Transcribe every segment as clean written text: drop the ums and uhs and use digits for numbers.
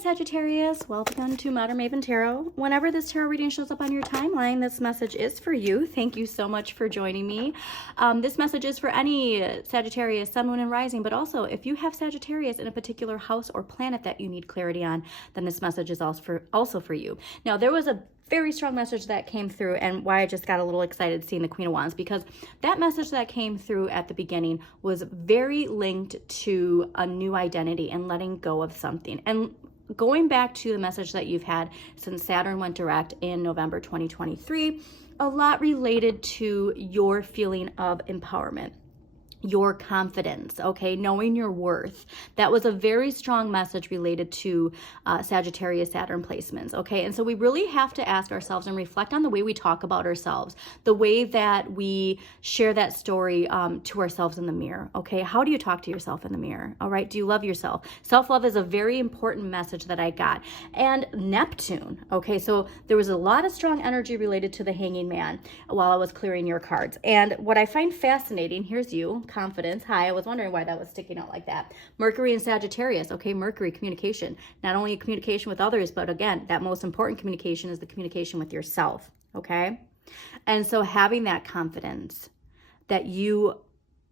Sagittarius, welcome to Modern Maven Tarot. Whenever this tarot reading shows up on your timeline, this message is for you. Thank you so much for joining me. This message is for any Sagittarius, Sun, Moon, and Rising, but also if you have Sagittarius in a particular house or planet that you need clarity on, then this message is also for you. Now, there was a very strong message that came through, and why I just got a little excited seeing the Queen of Wands, because that message that came through at the beginning was very linked to a new identity and letting go of something. And going back to the message that you've had since Saturn went direct in November 2023, a lot related to your feeling of empowerment, your confidence, okay, knowing your worth. That was a very strong message related to Sagittarius Saturn placements, okay? And so we really have to ask ourselves and reflect on the way we talk about ourselves, the way that we share that story to ourselves in the mirror, okay? How do you talk to yourself in the mirror, all right? Do you love yourself? Self-love is a very important message that I got. And Neptune, okay? So there was a lot of strong energy related to the Hanging Man while I was clearing your cards. And what I find fascinating, here's you, confidence. Hi, I was wondering why that was sticking out like that. Mercury and Sagittarius, okay, Mercury, communication. Not only communication with others, but again, that most important communication is the communication with yourself, okay? And so having that confidence that you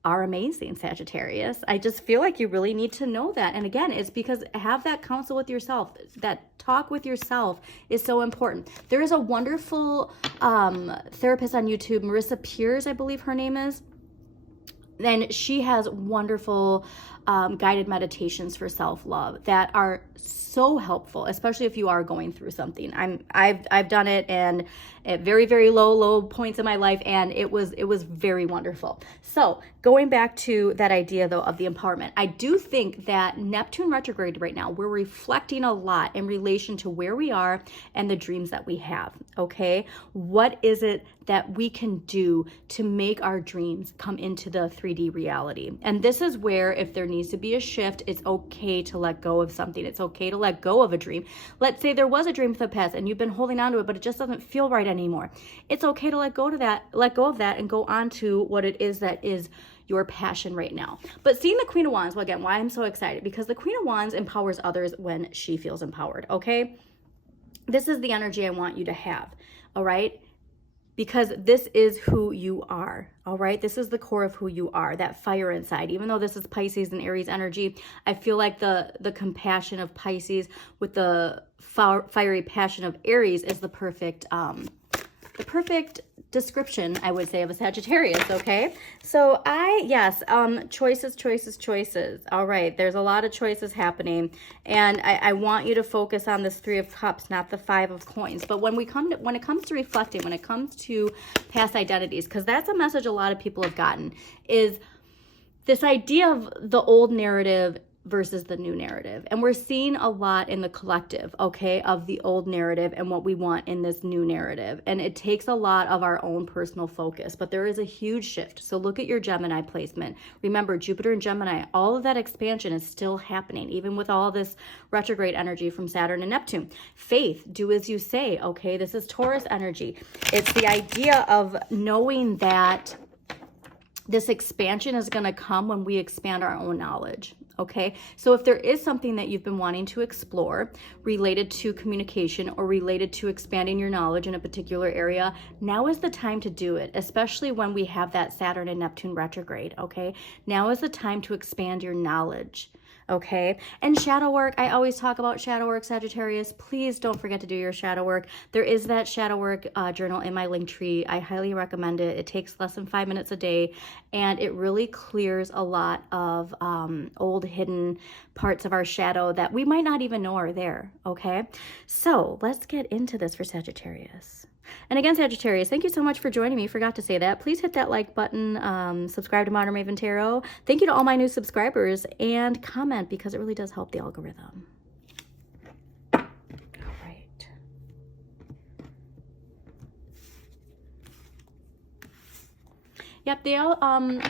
are amazing, Sagittarius, I just feel like you really need to know that. And again, it's because have that counsel with yourself, that talk with yourself is so important. There is a wonderful therapist on YouTube, Marissa Peers, I believe her name is. And she has wonderful guided meditations for self-love that are so helpful, especially if you are going through something. I've done it, and at very, very low points in my life, and it was very wonderful. So going back to that idea though of the empowerment, I do think that Neptune retrograde right now, we're reflecting a lot in relation to where we are and the dreams that we have, okay? What is it that we can do to make our dreams come into the 3D reality? And this is where, if there needs to be a shift, it's okay to let go of something. It's okay to let go of a dream. Let's say there was a dream for the past and you've been holding on to it, but it just doesn't feel right anymore. It's okay to let go of that and go on to what it is that is your passion right now. But seeing the Queen of Wands, well, again, why I'm so excited, because the Queen of Wands empowers others when she feels empowered, okay? This is the energy I want you to have, all right? Because this is who you are, all right? This is the core of who you are, that fire inside. Even though this is Pisces and Aries energy, I feel like the compassion of Pisces with the fiery passion of Aries is the perfect description, I would say, of a Sagittarius, okay? So choices. All right, there's a lot of choices happening, and I want you to focus on this 3 of Cups, not the 5 of Coins. But when it comes to reflecting, when it comes to past identities, because that's a message a lot of people have gotten, is this idea of the old narrative versus the new narrative. And we're seeing a lot in the collective, okay, of the old narrative and what we want in this new narrative. And it takes a lot of our own personal focus, but there is a huge shift. So look at your Gemini placement. Remember, Jupiter and Gemini, all of that expansion is still happening, even with all this retrograde energy from Saturn and Neptune. Faith, do as you say, okay? This is Taurus energy. It's the idea of knowing that this expansion is going to come when we expand our own knowledge. Okay, so if there is something that you've been wanting to explore related to communication or related to expanding your knowledge in a particular area, now is the time to do it, especially when we have that Saturn and Neptune retrograde, okay? Now is the time to expand your knowledge, okay? And shadow work, I always talk about shadow work, Sagittarius. Please don't forget to do your shadow work. There is that shadow work journal in my link tree. I highly recommend it. It takes less than 5 minutes a day, and it really clears a lot of old hidden parts of our shadow that we might not even know are there, okay? So let's get into this for Sagittarius. And again, Sagittarius, thank you so much for joining me. Forgot to say that. Please hit that like button, subscribe to Modern Maven Tarot. Thank you to all my new subscribers, and comment, because it really does help the algorithm. All right. Yep,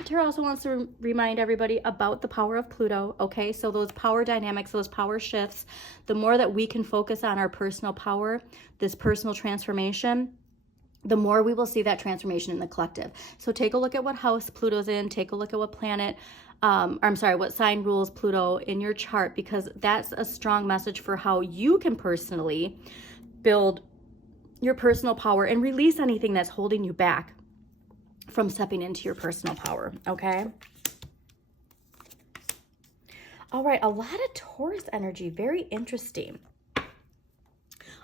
Tarot also wants to remind everybody about the power of Pluto, okay? So those power dynamics, those power shifts, the more that we can focus on our personal power, this personal transformation, the more we will see that transformation in the collective. So take a look at what house Pluto's in, take a look at what planet, what sign rules Pluto in your chart, because that's a strong message for how you can personally build your personal power and release anything that's holding you back from stepping into your personal power, okay? All right, a lot of Taurus energy, very interesting.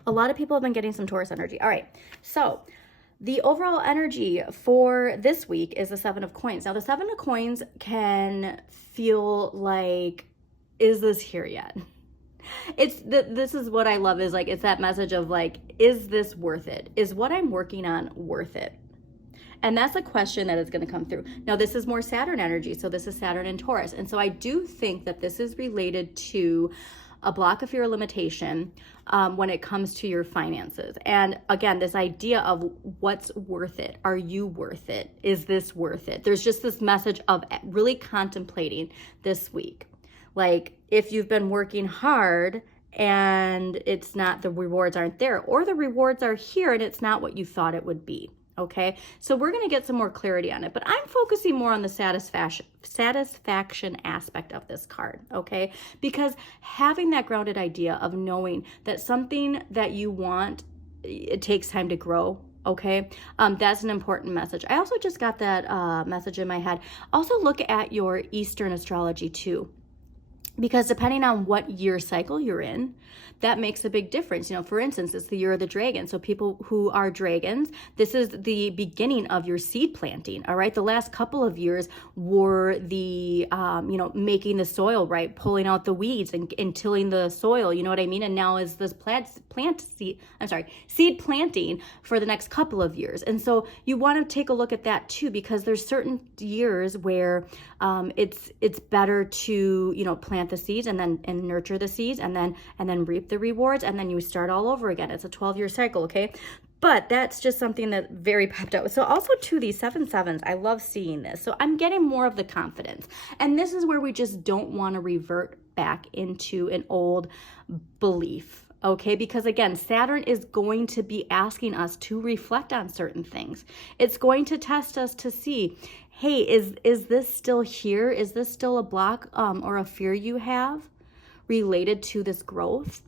A lot of people have been getting some Taurus energy. All right, so the overall energy for this week is the Seven of Coins. Now, the Seven of Coins can feel like, is this here yet? This is what I love, is like, it's that message of like, is this worth it? Is what I'm working on worth it? And that's a question that is going to come through. Now, this is more Saturn energy. So this is Saturn and Taurus. And so I do think that this is related to a block of fear or limitation when it comes to your finances. And again, this idea of what's worth it. Are you worth it? Is this worth it? There's just this message of really contemplating this week. Like, if you've been working hard and it's not, the rewards aren't there, or the rewards are here and it's not what you thought it would be. Okay, so we're going to get some more clarity on it, but I'm focusing more on the satisfaction aspect of this card, okay? Because having that grounded idea of knowing that something that you want, it takes time to grow, okay? That's an important message. I also just got that message in my head. Also look at your Eastern astrology too, because depending on what year cycle you're in, that makes a big difference. You know, for instance, it's the year of the dragon. So people who are dragons, this is the beginning of your seed planting, all right? The last couple of years were the, making the soil right, pulling out the weeds and tilling the soil, you know what I mean? And now is this seed planting for the next couple of years. And so you want to take a look at that too, because there's certain years where it's better to, plant the seeds and nurture the seeds and then reap the rewards, and then you start all over again. It's a 12-year cycle, okay? But that's just something that very popped out. So also too, these 7 sevens, I love seeing this. So I'm getting more of the confidence. And this is where we just don't want to revert back into an old belief, okay? Because again, Saturn is going to be asking us to reflect on certain things. It's going to test us to see, hey, is this still here? Is this still a block or a fear you have related to this growth?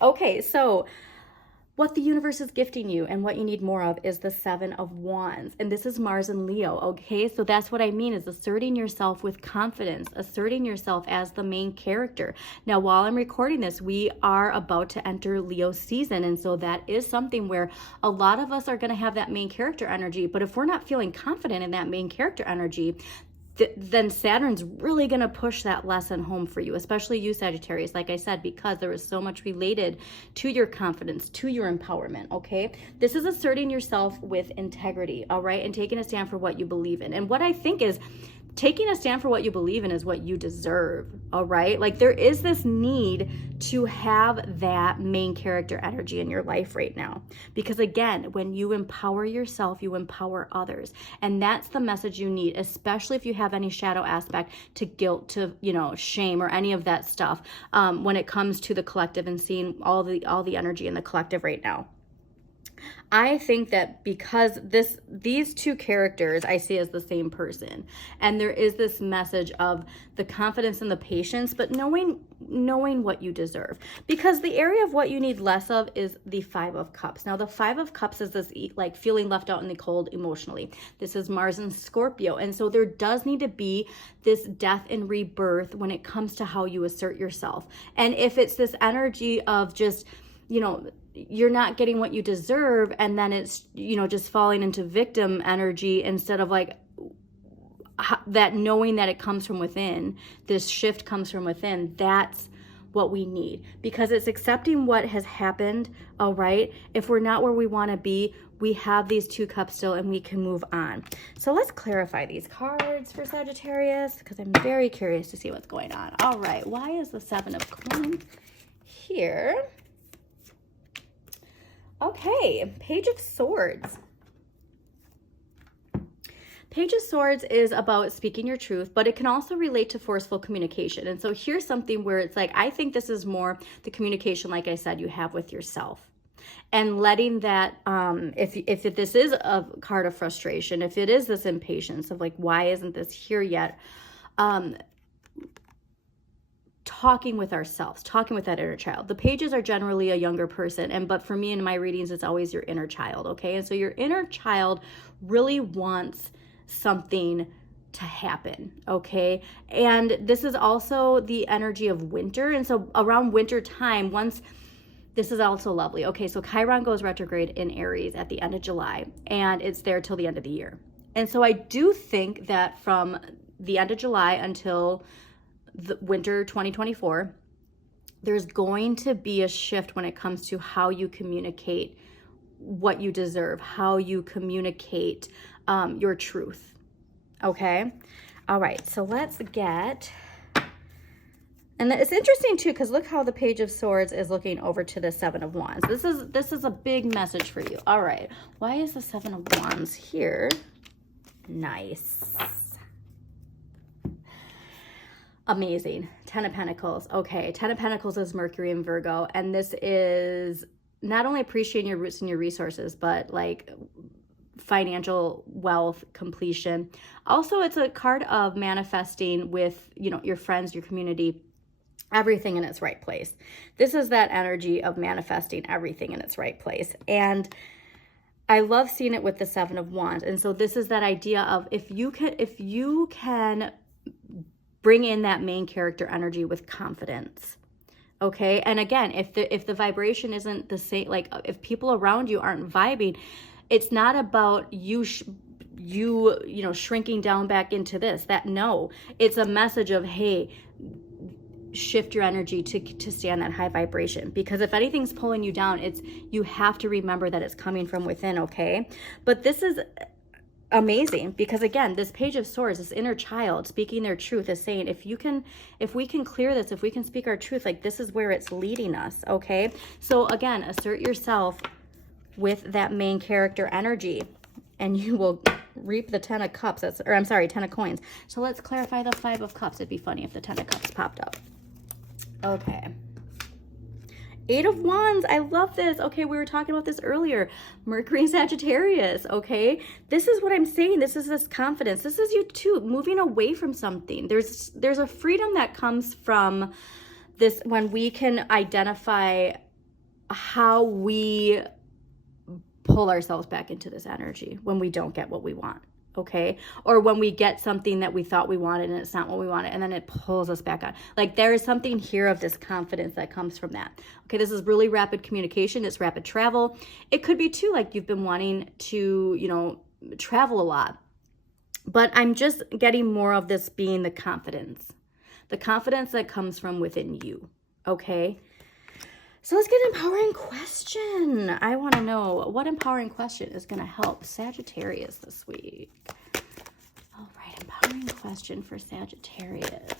Okay, so what the universe is gifting you and what you need more of is the 7 of Wands. And this is Mars and Leo, okay? So that's what I mean, is asserting yourself with confidence, asserting yourself as the main character. Now, while I'm recording this, we are about to enter Leo season. And so that is something where a lot of us are going to have that main character energy. But if we're not feeling confident in that main character energy, then Saturn's really going to push that lesson home for you, especially you, Sagittarius, like I said, because there is so much related to your confidence, to your empowerment, okay? This is asserting yourself with integrity, all right? And taking a stand for what you believe in. And what I think is, taking a stand for what you believe in is what you deserve, all right? Like, there is this need to have that main character energy in your life right now. Because again, when you empower yourself, you empower others. And that's the message you need, especially if you have any shadow aspect to guilt, to, shame, or any of that stuff when it comes to the collective and seeing all the energy in the collective right now. I think that because these two characters I see as the same person, and there is this message of the confidence and the patience, but knowing what you deserve, because the area of what you need less of is the 5 of Cups. Now, the 5 of Cups is this like feeling left out in the cold emotionally. This is Mars and Scorpio, and so there does need to be this death and rebirth when it comes to how you assert yourself. And if it's this energy of just, you're not getting what you deserve, and then it's, just falling into victim energy instead of like that, knowing that it comes from within, this shift comes from within. That's what we need, because it's accepting what has happened, all right? If we're not where we want to be, we have these 2 cups still and we can move on. So let's clarify these cards for Sagittarius, because I'm very curious to see what's going on. All right, why is the 7 of Coins here? Okay, Page of Swords. Page of Swords is about speaking your truth, but it can also relate to forceful communication. And so here's something where it's like, I think this is more the communication, like I said, you have with yourself. and letting that, if this is a card of frustration, if it is this impatience of like, why isn't this here yet? Talking with ourselves, talking with that inner child. The pages are generally a younger person, but for me in my readings, it's always your inner child, okay? And so your inner child really wants something to happen, okay? And this is also the energy of winter. And so around winter time, this is also lovely. Okay, so Chiron goes retrograde in Aries at the end of July, and it's there till the end of the year. And so I do think that from the end of July until the winter 2024, there's going to be a shift when it comes to how you communicate what you deserve, how you communicate your truth. Okay. All right. So let's get, and it's interesting too, because look how the Page of Swords is looking over to the Seven of Wands. This is a big message for you. All right. Why is the Seven of Wands here? Nice. Amazing. 10 of Pentacles. Okay. 10 of Pentacles is Mercury in Virgo. And this is not only appreciating your roots and your resources, but like financial wealth, completion. Also, it's a card of manifesting with, you know, your friends, your community, everything in its right place. This is that energy of manifesting everything in its right place. And I love seeing it with the Seven of Wands. And so this is that idea of if you can bring in that main character energy with confidence. Okay. And again, if the vibration isn't the same, like if people around you aren't vibing, it's not about you know, shrinking down back into this, no, it's a message of, hey, shift your energy to stay on that high vibration, because if anything's pulling you down, you have to remember that it's coming from within. Okay. But this is amazing, because again, this Page of Swords, this inner child speaking their truth, is saying if we can clear this, if we can speak our truth, like this is where it's leading us. Okay. So again, assert yourself with that main character energy, and you will reap the 10 of Cups. 10 of Coins. So let's clarify the 5 of Cups. It'd be funny if the 10 of Cups popped up. Okay. 8 of Wands. I love this. Okay, we were talking about this earlier. Mercury and Sagittarius. Okay, this is what I'm saying. This is this confidence. This is you too, moving away from something. There's a freedom that comes from this when we can identify how we pull ourselves back into this energy when we don't get what we want. Okay. Or when we get something that we thought we wanted and it's not what we wanted, and then it pulls us back on. Like there is something here of this confidence that comes from that. Okay. This is really rapid communication. It's rapid travel. It could be too, like you've been wanting to, you know, travel a lot, but I'm just getting more of this being the confidence that comes from within you. Okay. So let's get an empowering question. I want to know what empowering question is going to help Sagittarius this week. All right, empowering question for Sagittarius.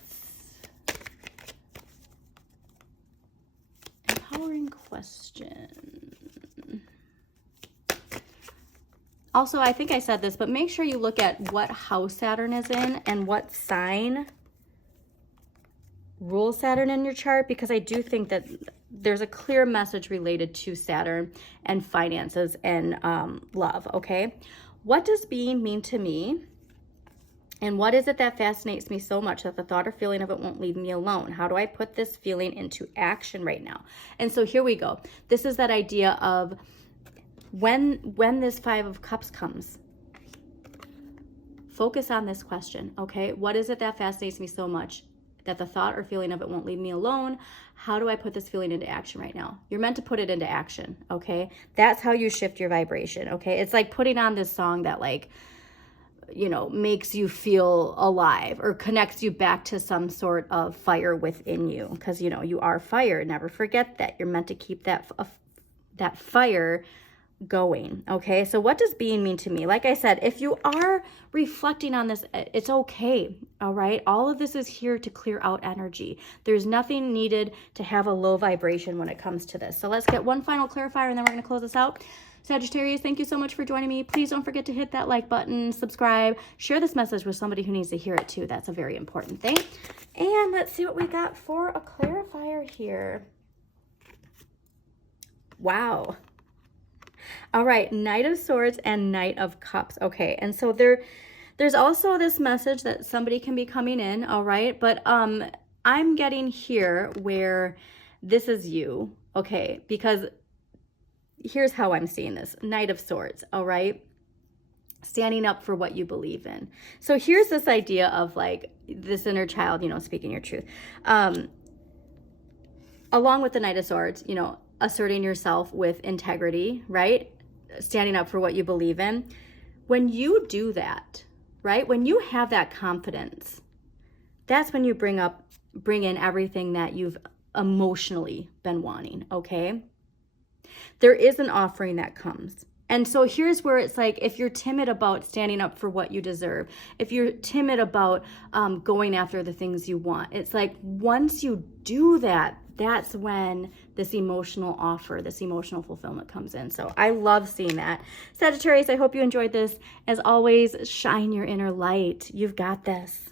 Empowering question. Also, I think I said this, but make sure you look at what house Saturn is in and what sign rules Saturn in your chart, because I do think that there's a clear message related to Saturn and finances and love. Okay. What does being mean to me? And what is it that fascinates me so much that the thought or feeling of it won't leave me alone? How do I put this feeling into action right now? And so here we go. This is that idea of when this 5 of Cups comes, focus on this question. Okay. What is it that fascinates me so much that the thought or feeling of it won't leave me alone? How do I put this feeling into action right now? You're meant to put it into action, okay? That's how you shift your vibration, okay? It's like putting on this song that, like, you know, makes you feel alive or connects you back to some sort of fire within you, because, you know, you are fire. Never forget that. You're meant to keep that fire going. Okay. So what does being mean to me? Like I said, if you are reflecting on this, it's okay. All right. All of this is here to clear out energy. There's nothing needed to have a low vibration when it comes to this. So let's get one final clarifier and then we're going to close this out. Sagittarius, thank you so much for joining me. Please don't forget to hit that like button, subscribe, share this message with somebody who needs to hear it too. That's a very important thing. And let's see what we got for a clarifier here. Wow. All right, Knight of Swords and Knight of Cups. Okay, and so there's also this message that somebody can be coming in, all right? But I'm getting here where this is you, okay? Because here's how I'm seeing this. Knight of Swords, all right? Standing up for what you believe in. So here's this idea of like this inner child, you know, speaking your truth. Along with the Knight of Swords, you know, asserting yourself with integrity, right? Standing up for what you believe in. When you do that, right? When you have that confidence, that's when you bring in everything that you've emotionally been wanting, okay? There is an offering that comes. And so here's where it's like, if you're timid about standing up for what you deserve, if you're timid about going after the things you want, it's like once you do that, that's when this emotional offer, this emotional fulfillment comes in. So I love seeing that. Sagittarius, I hope you enjoyed this. As always, shine your inner light. You've got this.